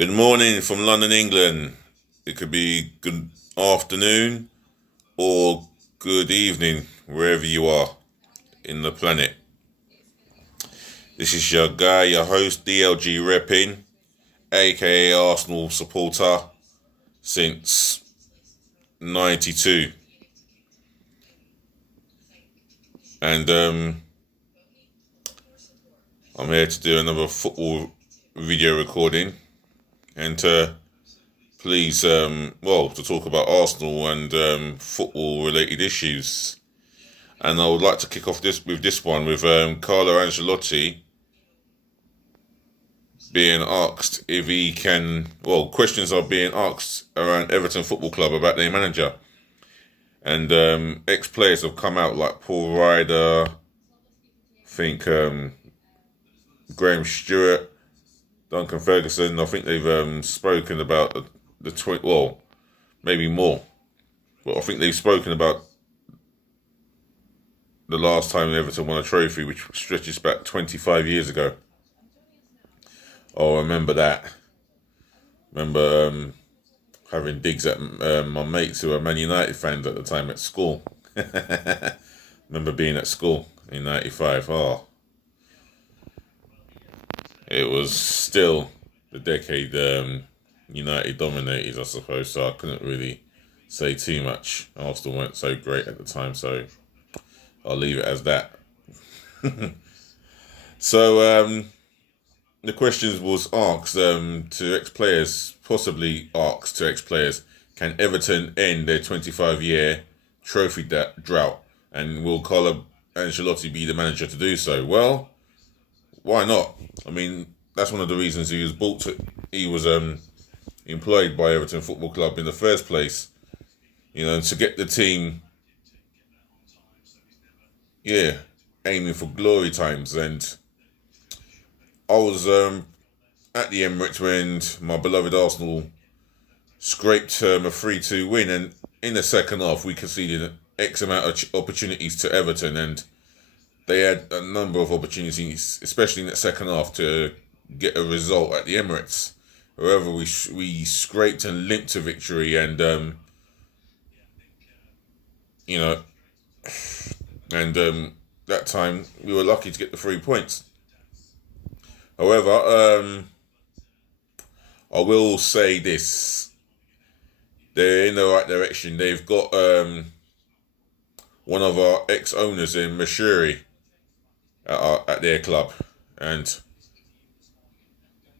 Good morning from London, England. It could be good afternoon or good evening, wherever you are in the planet. This is your guy, your host, DLG Reppin, aka Arsenal supporter since '92. And I'm here to do another football video recording and to talk about Arsenal and football related issues. And I would like to kick off this one with Carlo Ancelotti being asked if he can. Well, questions are being asked around Everton Football Club about their manager, and ex-players have come out like Paul Ryder, I think Graham Stewart, Duncan Ferguson. I think they've spoken about maybe more, but I think they've spoken about the last time Everton won a trophy, which stretches back 25 years ago. Oh, I remember that. Remember having digs at my mates who were Man United fans at the time at school. Remember being at school in '95. Oh, it was still the decade United dominated, I suppose, so I couldn't really say too much. Arsenal weren't so great at the time, so I'll leave it as that. So the question was asked to ex-players, can Everton end their 25-year trophy drought, and will Carlo Ancelotti be the manager to do so? Well, why not? I mean, that's one of the reasons he was employed by Everton Football Club in the first place. You know, to get the team, aiming for glory times. And I was at the Emirates when my beloved Arsenal scraped a 3-2 win, and in the second half we conceded X amount of opportunities to Everton, and they had a number of opportunities, especially in that second half, to get a result at the Emirates. However, we scraped and limped to victory, and that time we were lucky to get the 3 points. However, I will say this: they're in the right direction. They've got one of our ex-owners in Mashiri at their club, and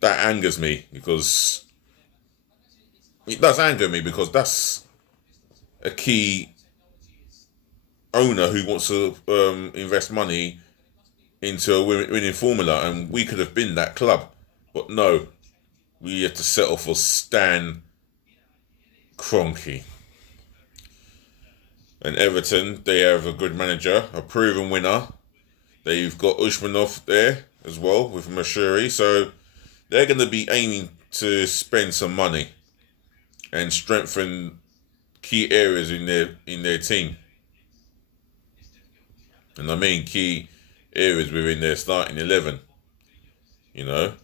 that angers me because that's a key owner who wants to invest money into a winning formula, and we could have been that club, but no, we had to settle for Stan Kroenke. And Everton, they have a good manager, a proven winner. They've got Usmanov there as well with Mashiri, so they're going to be aiming to spend some money and strengthen key areas in their team. And I mean key areas within their starting 11. You know,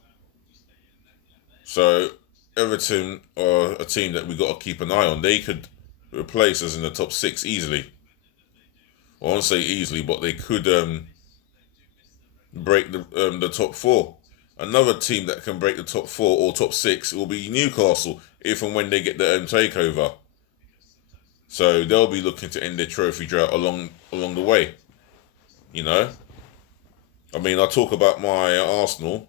so Everton are a team that we got to keep an eye on. They could replace us in the top 6 easily. I won't say easily, but they could break the top 4. Another team that can break the top 4 or top 6 will be Newcastle, if and when they get the takeover. So they'll be looking to end their trophy drought along the way. You know, I mean, I talk about my Arsenal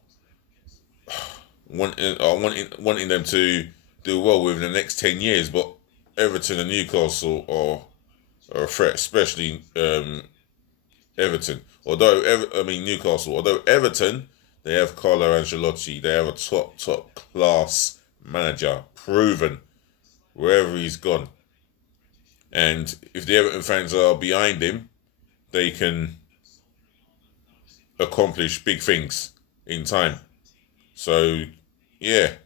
wanting them to do well within the next 10 years, but Everton and Newcastle are a threat, especially Everton. Newcastle. Although Everton, they have Carlo Ancelotti. They have a top class manager, proven wherever he's gone. And if the Everton fans are behind him, they can accomplish big things in time. So, yeah,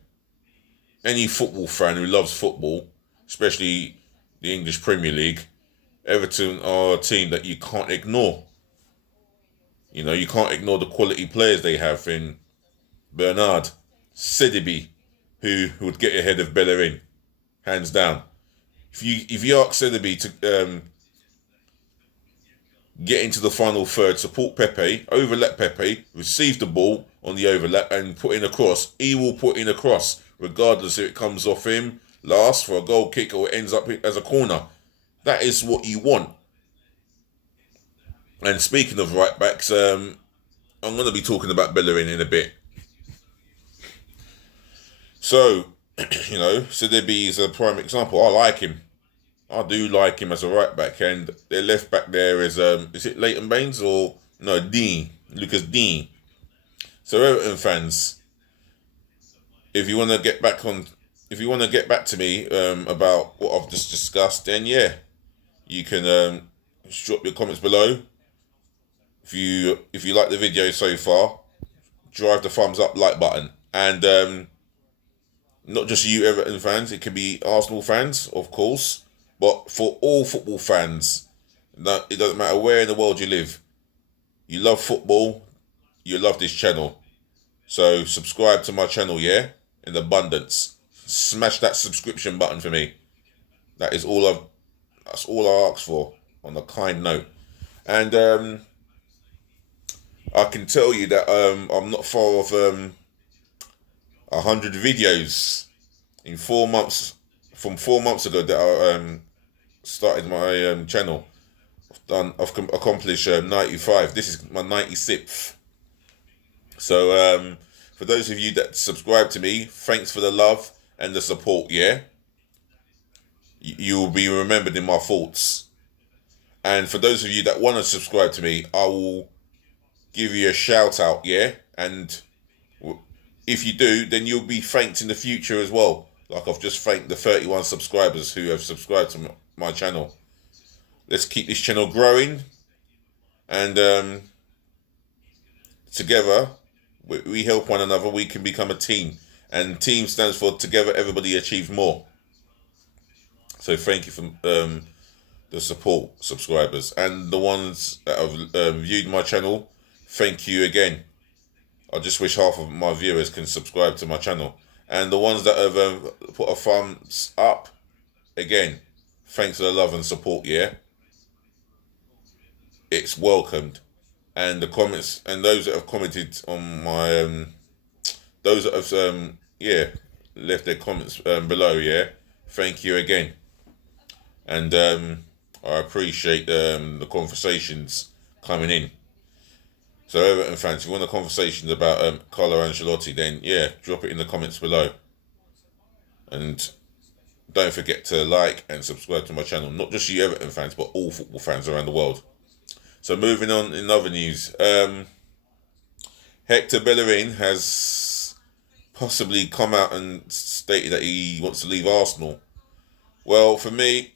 any football fan who loves football, especially the English Premier League, Everton are a team that you can't ignore. You know, you can't ignore the quality players they have in Bernard, Sidibe, who would get ahead of Bellerin, hands down. If you ask Cederby to get into the final third, support Pepe, overlap Pepe, receive the ball on the overlap and put in a cross, he will put in a cross, regardless if it comes off him last for a goal kick or it ends up as a corner. That is what you want. And speaking of right backs, I'm going to be talking about Bellerin in a bit. So, Cederby is a prime example. I like him. I do like him as a right back, and their left back there is it Leighton Baines or no Deeney, Lucas Deeney. So Everton fans, if you want to get back to me about what I've just discussed, then yeah, you can drop your comments below. If you like the video so far, drive the thumbs up like button, and not just you Everton fans, it can be Arsenal fans, of course. But for all football fans, it doesn't matter where in the world you live, you love football, you love this channel. So subscribe to my channel, yeah, in abundance. Smash that subscription button for me. That's all I ask for, on a kind note. And I can tell you that I'm not far off 100 videos in 4 months. From 4 months ago that I started my channel. I've accomplished 95. This is my 96th. So for those of you that subscribe to me, thanks for the love and the support, yeah? You will be remembered in my thoughts. And for those of you that want to subscribe to me, I will give you a shout out, yeah? And if you do, then you'll be thanked in the future as well. Like I've just thanked the 31 subscribers who have subscribed to my channel. Let's keep this channel growing. And together, we help one another. We can become a team. And team stands for Together Everybody Achieves More. So thank you for the support, subscribers. And the ones that have viewed my channel, thank you again. I just wish half of my viewers can subscribe to my channel. And the ones that have put a thumbs up, again, thanks for the love and support, yeah? It's welcomed. And the comments, and those that have commented on my, those that have, left their comments below, yeah? Thank you again. And I appreciate the conversations coming in. So Everton fans, if you want a conversation about Carlo Ancelotti, then yeah, drop it in the comments below. And don't forget to like and subscribe to my channel. Not just you Everton fans, but all football fans around the world. So moving on in other news. Hector Bellerin has possibly come out and stated that he wants to leave Arsenal. Well, for me,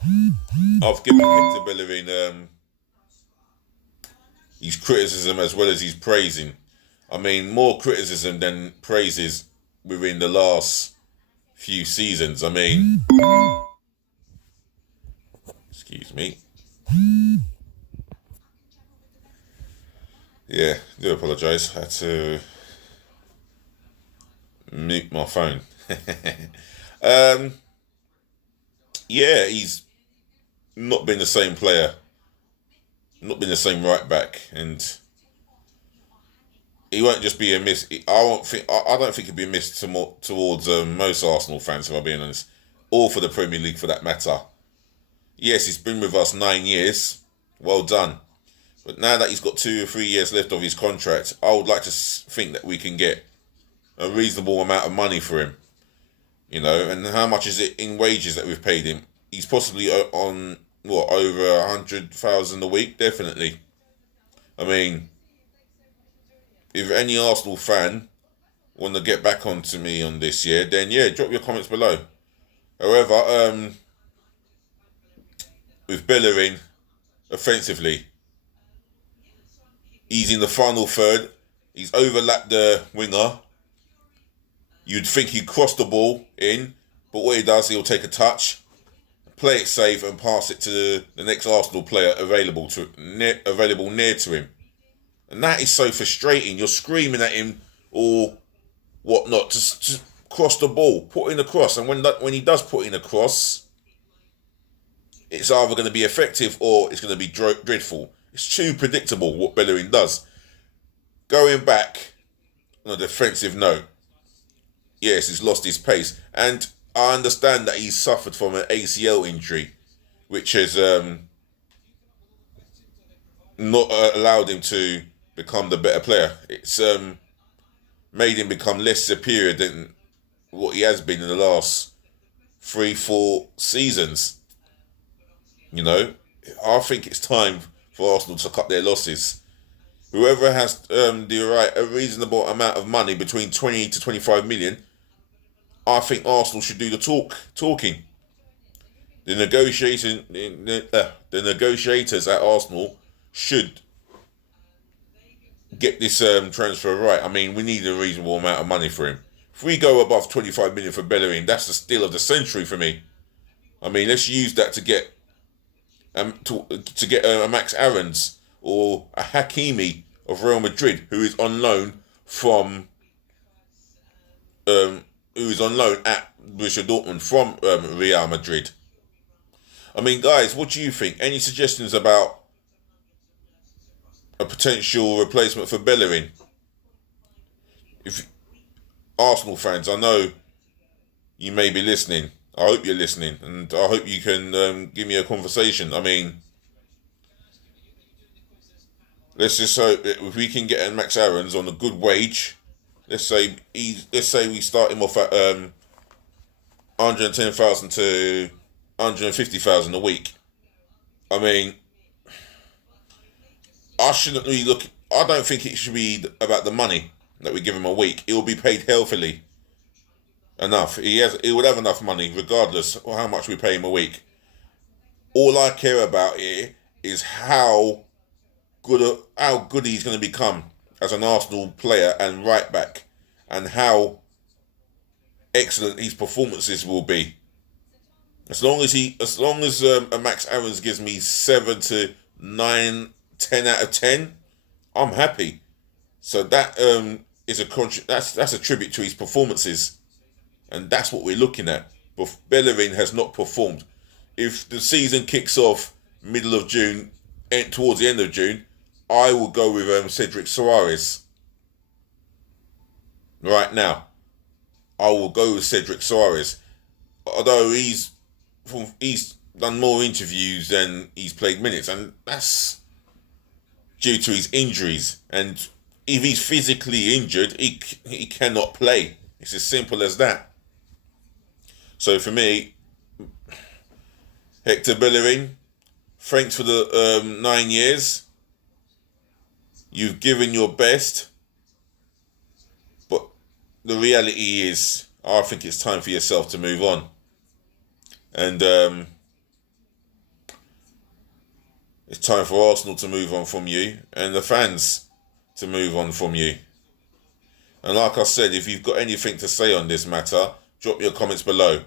I've given Hector Bellerin his criticism as well as his praising. I mean, more criticism than praises within the last few seasons. I mean, excuse me. Yeah, I do apologise. I had to mute my phone. Yeah, he's not been the same player. Not been the same right back, and he won't just be a miss. I don't think he'll be a miss towards most Arsenal fans, if I'm being honest, or for the Premier League for that matter. Yes, he's been with us 9 years. Well done. But now that he's got 2 or 3 years left of his contract, I would like to think that we can get a reasonable amount of money for him. You know, and how much is it in wages that we've paid him? He's possibly on what, over 100,000 a week, definitely. I mean, if any Arsenal fan want to get back onto me on this year, then yeah, drop your comments below. However, with Bellerin, offensively, he's in the final third. He's overlapped the winger. You'd think he'd cross the ball in, but what he does, he'll take a touch, play it safe, and pass it to the next Arsenal player available near to him. And that is so frustrating. You're screaming at him or whatnot to cross the ball, put in a cross, and when he does put in a cross, it's either going to be effective or it's going to be dreadful. It's too predictable what Bellerin does. Going back on a defensive note, yes, he's lost his pace, and I understand that he's suffered from an ACL injury, which has not allowed him to become the better player. It's made him become less superior than what he has been in the last 3-4 seasons. You know, I think it's time for Arsenal to cut their losses. Whoever has a reasonable amount of money between 20 to 25 million, I think Arsenal should do the talking. The negotiators at Arsenal should get this transfer right. I mean, we need a reasonable amount of money for him. If we go above 25 million for Bellerin, that's the steal of the century for me. I mean, let's use that to get a Max Aarons or a Hakimi of Real Madrid, who is on loan at Borussia Dortmund from Real Madrid. I mean, guys, what do you think? Any suggestions about a potential replacement for Bellerin? If Arsenal fans, I know you may be listening. I hope you're listening, and I hope you can give me a conversation. I mean, let's just hope that if we can get Max Aarons on a good wage, let's say we start him off at 110,000 to 150,000 a week. I mean, I don't think it should be about the money that we give him a week. He will be paid healthily enough. He would have enough money regardless of how much we pay him a week. All I care about here is how good he's going to become as an Arsenal player and right back, and how excellent his performances will be. As long as a Max Aarons gives me 7 to 9, 10 out of 10, I'm happy. So that that's a tribute to his performances, and that's what we're looking at. But Bellerin has not performed. If the season kicks off middle of June, towards the end of June, I will go with Cedric Soares. Right now, I will go with Cedric Soares. Although he's done more interviews than he's played minutes, and that's due to his injuries. And if he's physically injured, he cannot play. It's as simple as that. So for me, Hector Bellerin, thanks for the 9 years. You've given your best, but the reality is, I think it's time for yourself to move on. And it's time for Arsenal to move on from you, and the fans to move on from you. And like I said, if you've got anything to say on this matter, drop your comments below.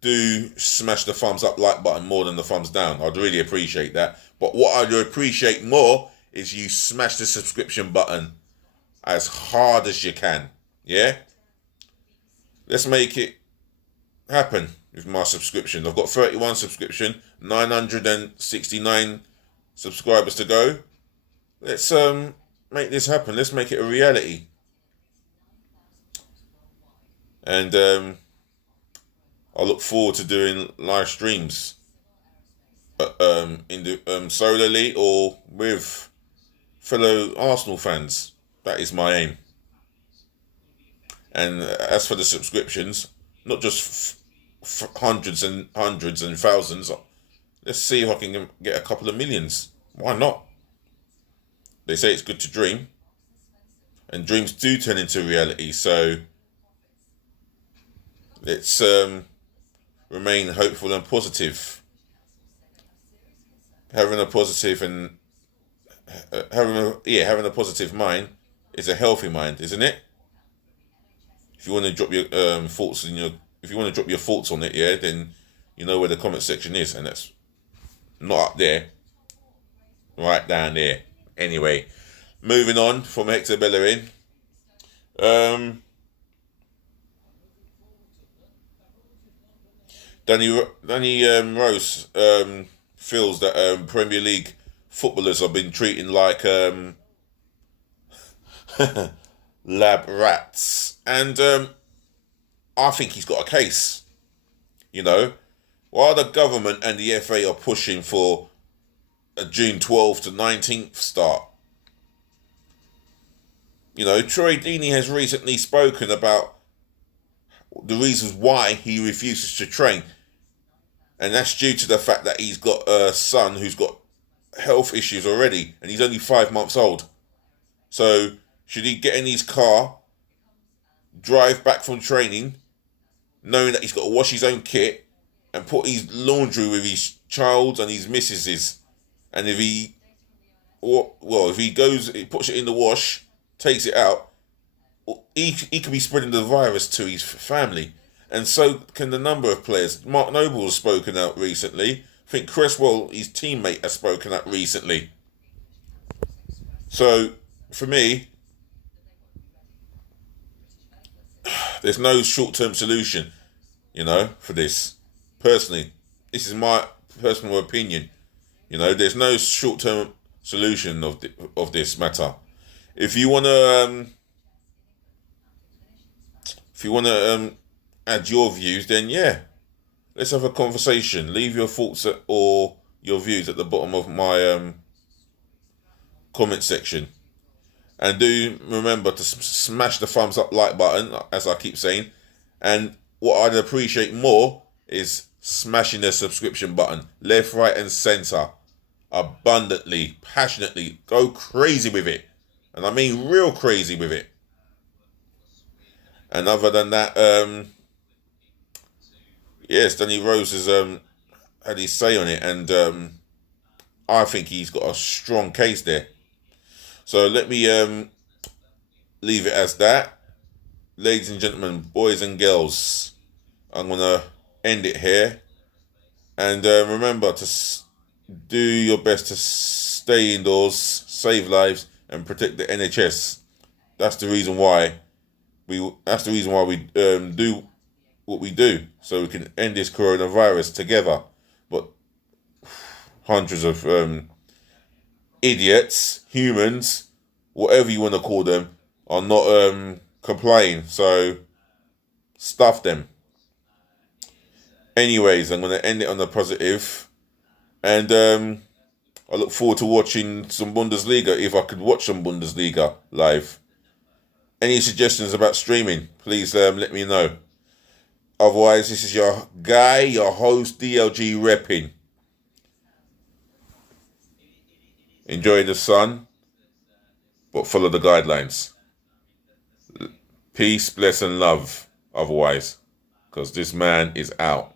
Do smash the thumbs up like button more than the thumbs down. I'd really appreciate that. But what I'd appreciate more is you smash the subscription button as hard as you can. Yeah? Let's make it happen with my subscription. I've got 31 subscription, 969 subscribers to go. Let's make this happen. Let's make it a reality. And I look forward to doing live streams in the solely or with fellow Arsenal fans. That is my aim. And as for the subscriptions, not just hundreds and thousands. Let's see if I can get a couple of millions. Why not? They say it's good to dream, and dreams do turn into reality. So let's remain hopeful and positive. Having a positive and having a positive mind is a healthy mind, isn't it? If you want to drop your thoughts on it, yeah, then you know where the comment section is, and that's not up there, right down there. Anyway, moving on from Hector Bellerin. Danny Rose feels that Premier League footballers have been treated like lab rats, and I think he's got a case. You know, while the government and the FA are pushing for a June 12th to 19th start, you know, Troy Deeney has recently spoken about the reasons why he refuses to train, and that's due to the fact that he's got a son who's got health issues already, and he's only 5 months old. So should he get in his car, drive back from training, knowing that he's got to wash his own kit and put his laundry with his child and his missus's, and if he goes, he puts it in the wash, takes it out, he could be spreading the virus to his family, and so can the number of players. Mark Noble has spoken out recently. I think Cresswell, his teammate, has spoken out recently. So for me, there's no short-term solution, you know, for this. Personally, this is my personal opinion. You know, there's no short-term solution of this matter. If you wanna add your views, then yeah, let's have a conversation. Leave your thoughts or your views at the bottom of my comment section. And do remember to smash the thumbs up like button, as I keep saying. And what I'd appreciate more is smashing the subscription button. Left, right, and centre. Abundantly, passionately. Go crazy with it. And I mean real crazy with it. And other than that, yes, Danny Rose has had his say on it. And I think he's got a strong case there. So let me leave it as that. Ladies and gentlemen, boys and girls, I'm going to end it here. And remember to do your best to stay indoors, save lives, and protect the NHS. That's the reason why we do what we do, so we can end this coronavirus together. But hundreds of idiots, humans, whatever you want to call them, are not complying. So stuff them. Anyways, I'm going to end it on a positive, and I look forward to watching some Bundesliga, if I could watch some Bundesliga live. Any suggestions about streaming, please let me know. Otherwise, this is your guy, your host, DLG Reppin. Enjoy the sun, but follow the guidelines. Peace, bless, and love. Otherwise, because this man is out.